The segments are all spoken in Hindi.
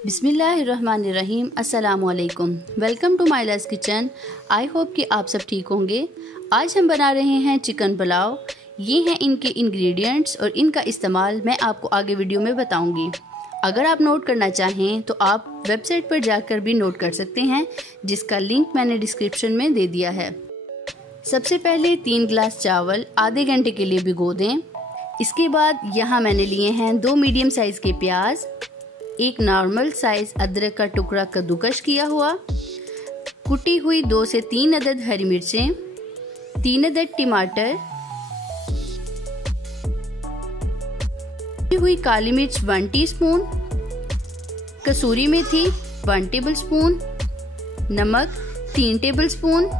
बिस्मिल्लाहिर्रहमानिर्रहीम। अस्सलामुअलैकुम। Welcome to my lice kitchen. I hope कि आप सब ठीक होंगे। आज हम बना रहे हैं चिकन पुलाव। ये हैं इनके इंग्रेडिएंट्स और इनका इस्तेमाल मैं आपको आगे वीडियो में बताऊंगी। अगर आप नोट करना चाहें तो आप वेबसाइट पर जाकर भी नोट कर सकते हैं, जिसका लिंक मैंने डिस्क्रिप्शन में दे दिया है। सबसे पहले 3 गिलास चावल आधे घंटे के लिए भिगो दें। इसके बाद यहाँ मैंने लिए हैं 2 मीडियम साइज के प्याज, एक नॉर्मल साइज अदरक का टुकड़ा कद्दूकश किया हुआ, कुटी हुई 2 से 3 अदद हरी मिर्चें, 3 अदद टमाटर, कुटी हुई काली मिर्च 1 टीस्पून, कसूरी मेथी 1 टेबलस्पून, नमक 3 टेबलस्पून,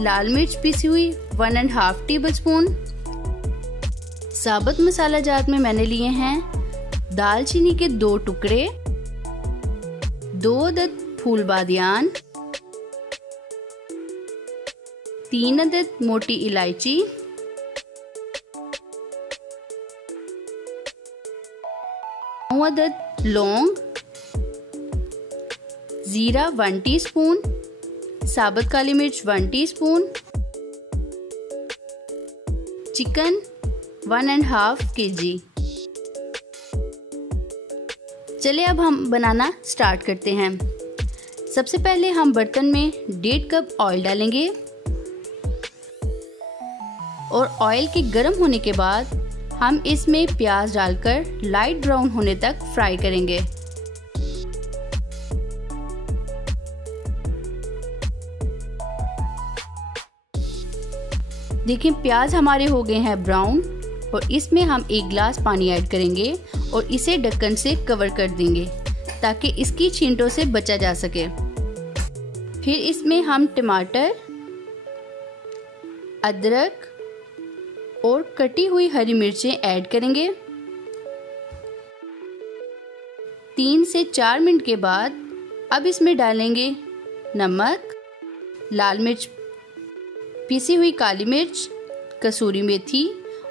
लाल मिर्च पिसी हुई 1.5 टेबलस्पून। साबुत मसाला जात में मैंने लिए हैं दालचीनी के 2 टुकड़े, 2 अदद फूल बादियान, 3 अदद मोटी इलायची, 9 अदद लौंग, जीरा 1 टीस्पून, साबुत काली मिर्च 1 टीस्पून, चिकन 1.5 kg। चलिए अब हम बनाना स्टार्ट करते हैं। सबसे पहले हम बर्तन में 1.5 कप ऑयल डालेंगे और ऑयल के गर्म होने के बाद हम इसमें प्याज डालकर लाइट ब्राउन होने तक फ्राई करेंगे। देखिए प्याज हमारे हो गए हैं ब्राउन और इसमें हम 1 गिलास पानी ऐड करेंगे और इसे ढक्कन से कवर कर देंगे ताकि इसकी छींटों से बचा जा सके। फिर इसमें हम टमाटर, अदरक और कटी हुई हरी मिर्चें ऐड करेंगे। 3 से 4 मिनट के बाद अब इसमें डालेंगे नमक, लाल मिर्च, पिसी हुई काली मिर्च, कसूरी मेथी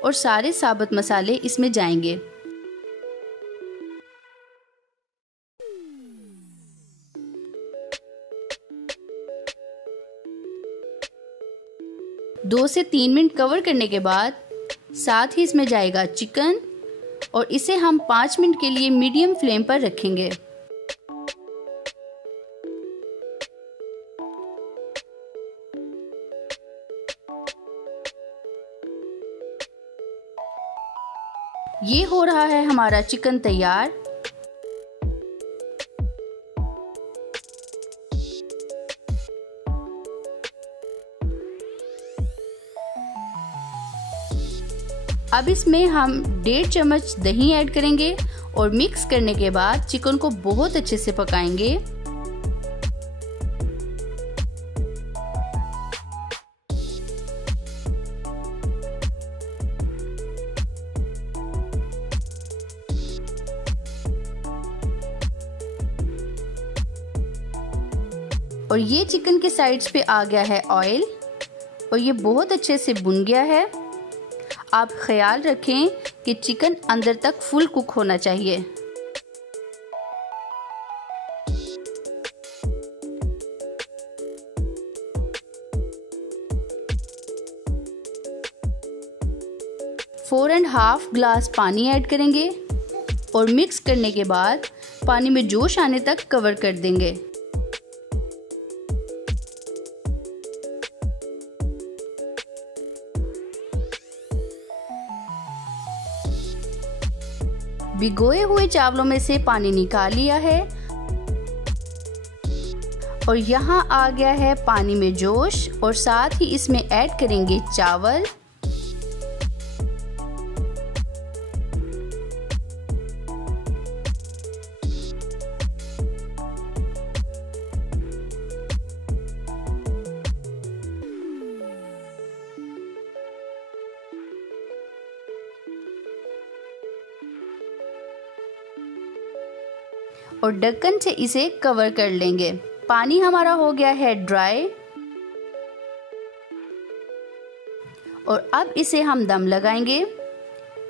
और सारे साबुत मसाले इसमें जाएंगे। दो से 3 मिनट कवर करने के बाद साथ ही इसमें जाएगा चिकन और इसे हम 5 मिनट के लिए मीडियम फ्लेम पर रखेंगे। ये हो रहा है हमारा चिकन तैयार। अब इसमें हम 1.5 चम्मच दही ऐड करेंगे और मिक्स करने के बाद चिकन को बहुत अच्छे से पकाएंगे। और ये चिकन के साइड्स पे आ गया है ऑयल और ये बहुत अच्छे से भुन गया है। आप ख्याल रखें कि चिकन अंदर तक फुल कुक होना चाहिए। फोर एंड हाफ ग्लास पानी ऐड करेंगे और मिक्स करने के बाद पानी में जोश आने तक कवर कर देंगे। भिगोए हुए चावलों में से पानी निकाल लिया है और यहाँ आ गया है पानी में जोश और साथ ही इसमें ऐड करेंगे चावल। और ढक्कन से इसे कवर कर लेंगे। पानी हमारा हो गया है ड्राई और अब इसे हम दम लगाएंगे।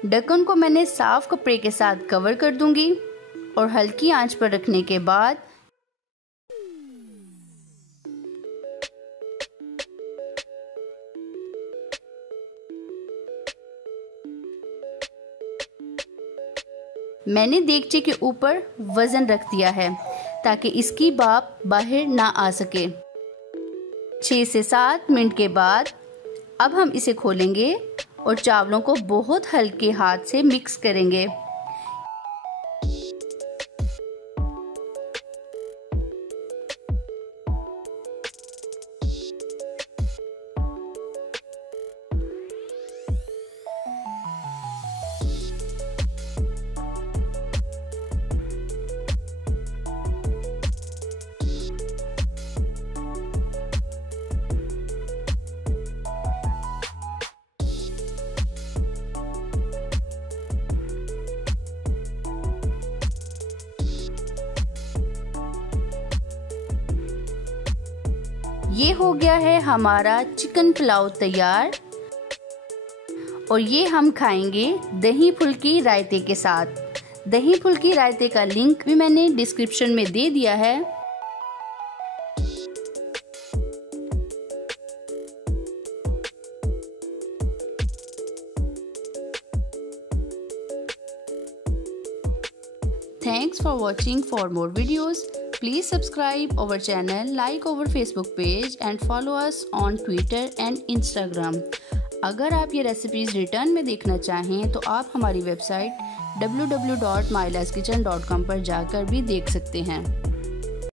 ढक्कन को मैंने साफ कपड़े के साथ कवर कर दूंगी और हल्की आंच पर रखने के बाद मैंने देगचे के ऊपर वज़न रख दिया है ताकि इसकी भाप बाहर ना आ सके। 6 से 7 मिनट के बाद अब हम इसे खोलेंगे और चावलों को बहुत हल्के हाथ से मिक्स करेंगे। ये हो गया है हमारा चिकन पुलाव तैयार और ये हम खाएंगे दही फुल्की रायते के साथ। दही फुल्की रायते का लिंक भी मैंने डिस्क्रिप्शन में दे दिया है। Thanks for watching. For more videos, please subscribe our channel, like our Facebook page and follow us on Twitter and Instagram. अगर आप ये रेसिपीज़ रिटर्न में देखना चाहें तो आप हमारी वेबसाइट www.mylaskitchen.com पर जाकर भी देख सकते हैं।